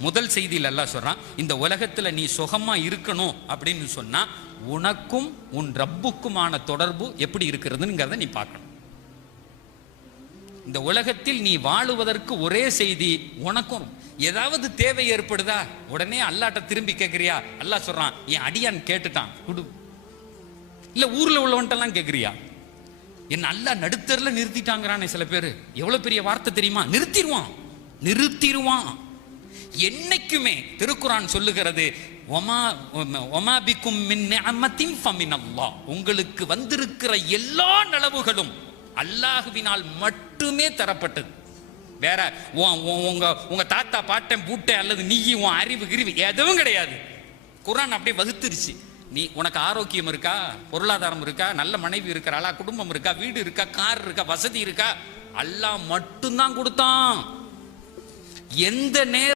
முதல் செய்தியில் அல்லாஹ் சொல்றான், இந்த உலகத்துல நீ சுகமா இருக்கணும் அப்படின்னு சொன்னா உனக்கும் உன் ரப்புக்குமான தொடர்பு எப்படி இருக்கிறதுங்கிறத நீ பார்க்கணும். இந்த உலகத்தில் நீ வாழுவதற்கு ஒரே செய்தி, உனக்கும் ஏதாவது தேவை ஏற்படுதா உடனே அல்லாட்ட திரும்பி கேட்கிறியா? அல்லாஹ் சொல்றான், என் அடியான் கேட்டுட்டான் குடு. இல்ல ஊர்ல உள்ளவன்ட்டெல்லாம் கேட்கிறியா? என்ன அல்லாஹ் நடுத்தர்ல நிறுத்திட்டாங்கிறானே சில பேர். எவ்வளவு பெரிய வார்த்தை தெரியுமா? நிறுத்திடுவான், நிறுத்திடுவான். என்னைக்குமே திருக்குரான் சொல்லுகிறது, ஒமா பிக்கும் மின் நிஅமத்தின் ஃபமினல்லாஹ், உங்களுக்கு வந்திருக்கிற எல்லா நலவுகளும் அல்லாஹ்வினால் மட்டுமே தரப்பட்டது. வேற உங்க தாத்தா பாட்டன் பூட்டை அல்லது நீ உன் அறிவு கிரிவு எதுவும் கிடையாது. குரான் அப்படியே வகுத்துருச்சு. நீ உனக்கு ஆரோக்கியம் இருக்கா, பொருளாதாரம் இருக்கா, நல்ல மனைவி இருக்கிறாளா, குடும்பம் இருக்கா, வீடு இருக்கா, கார் இருக்கா, வசதி இருக்கா, அல்லாஹ் மட்டும்தான் கொடுத்தான். எந்த நேரம்